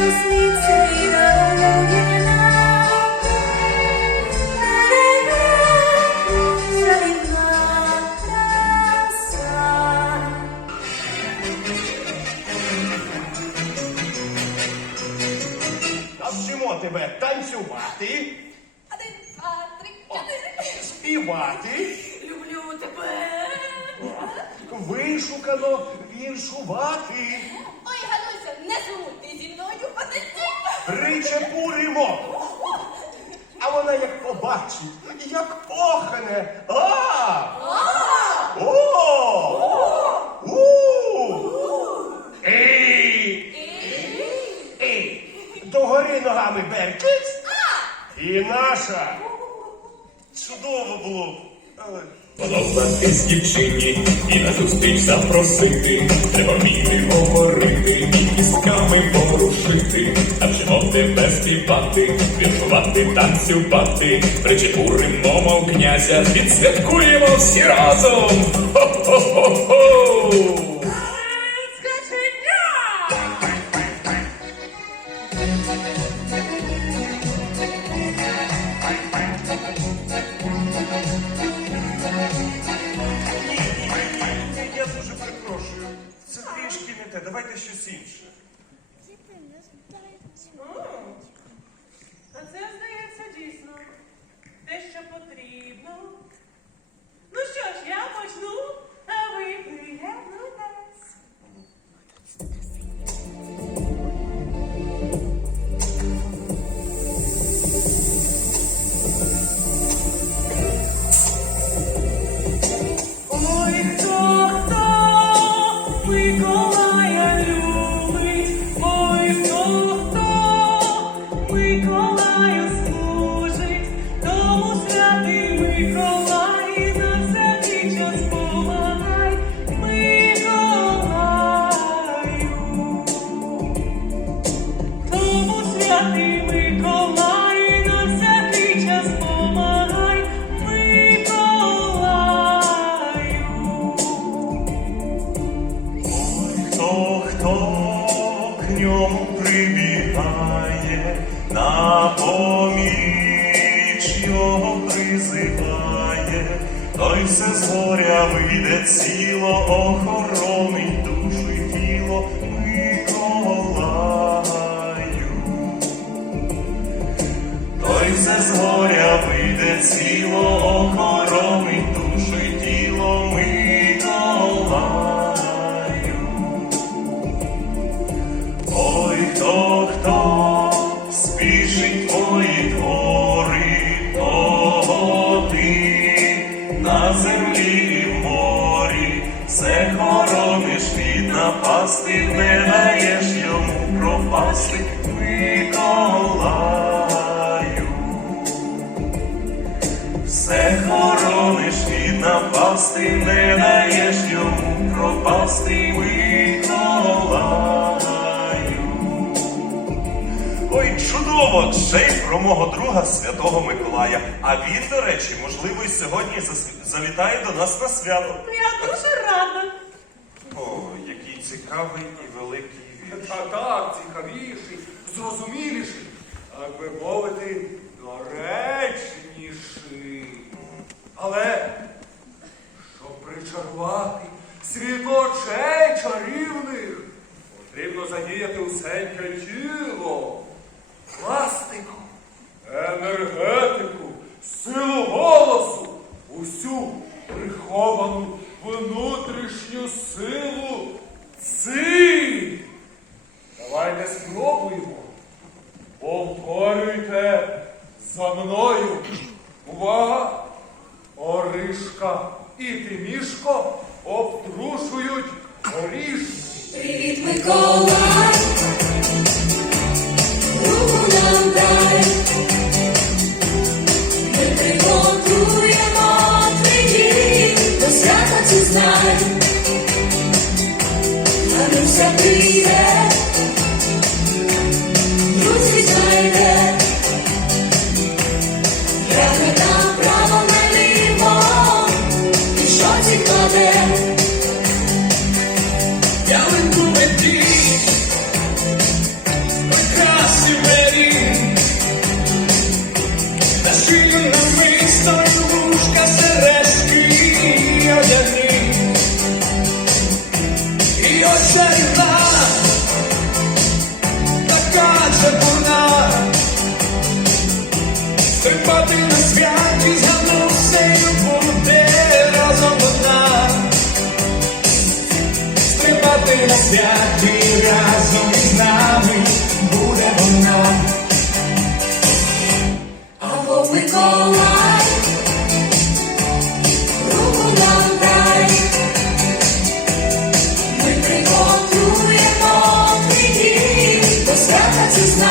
just needs to Причепуримо. А вона як побачить, як охане. А! О! У! Ей! Ей! Догори ногами беркись. І наша. Чудово було. Але Подобатись дівчині і на зустріч запросити. Треба вміти говорити і кістками порушити. Навчимо тебе співати, віршувати, танцювати. Причепуримо, мов князя, відсвяткуємо всі разом. Хо-хо-хо-хо! Той все з горя вийде ціло, охоронить душу і тіло Миколаю. Той все зоря вийде ціло, охоронить на землі і в морі, все хорониш від напасти, не даєш йому пропасти, Миколаю. Все хорониш від напасти, не даєш йому пропасти, Миколаю. Чудово! Й про мого друга святого Миколая. А він, до речі, можливо, і сьогодні завітає до нас на свято. Я дуже рада. О, який цікавий і великий вірш. Та так, цікавіший, зрозуміліший, так би мовити, доречніший. Але, щоб причарувати світлочей чарівних, потрібно задіяти усеньке тіло, пластику, енергетику, силу голосу, усю приховану внутрішню силу Listen, baby. is not.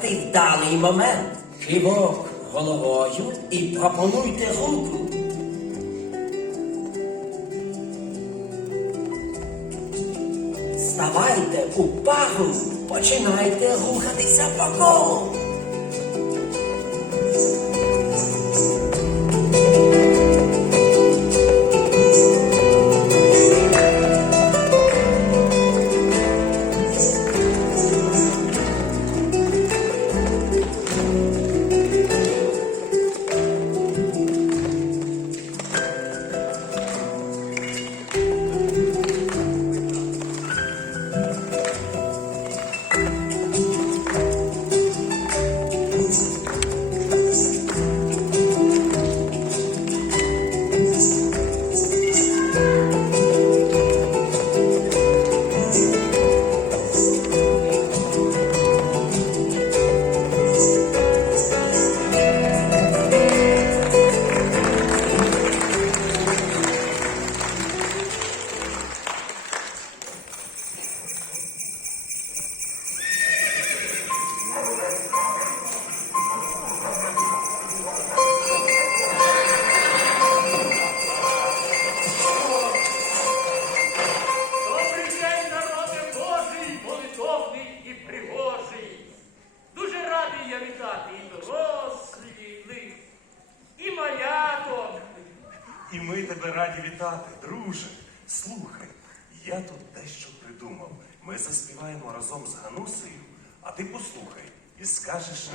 ти в даний момент кивок головою і пропонуйте руку. Ставайте у пару, починайте рухатися по колу. разом з Ганусею, а ти послухай і скажеш.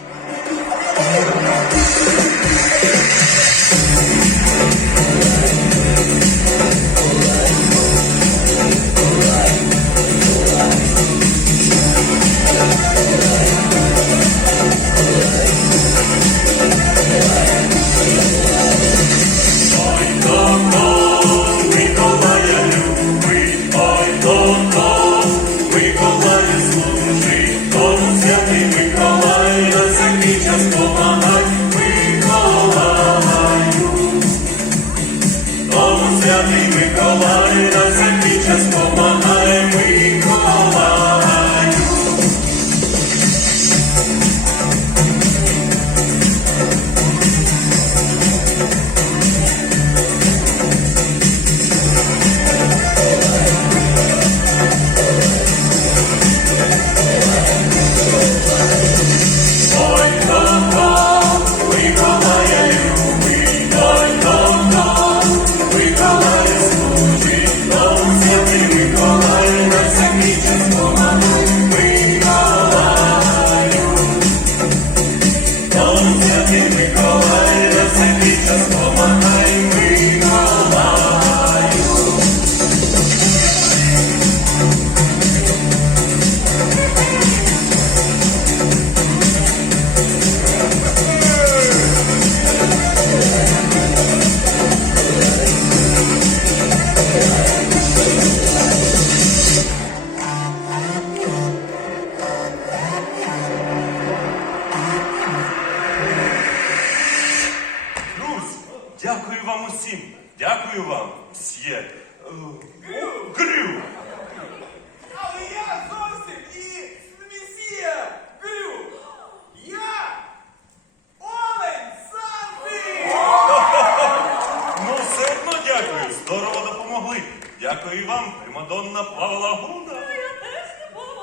Примадонна Павла Гуда. Я теж не буду,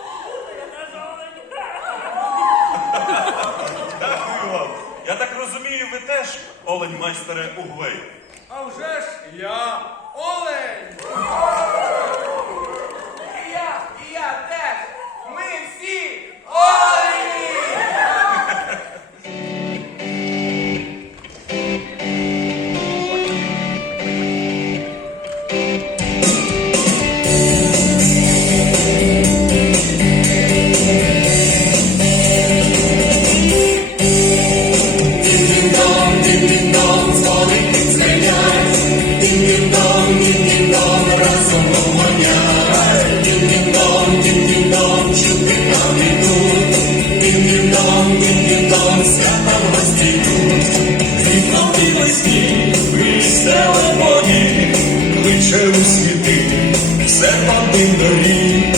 я теж олень. Дякую вам. Я так розумію, ви теж олень майстере Угвей. Кличе у світи, серпантин доріг.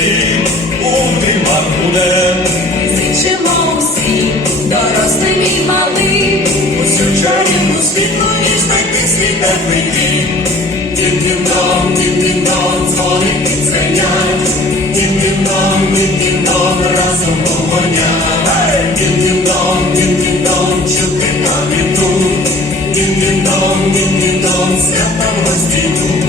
У димах буде. зичимо усі, дорослим і малим. Усю чарівну світлу і знайти свій теплий дім. Дін-дін-дон, дін-дін-дон, дзвоник дзвенять. Дін-дін-дон, дін-дін-дон, разом огонять. Дін-дін-дон, дін-дін-дон, чути нам ідуть. Дін-дін-дон, дін-дін-дон, свята гості йдуть.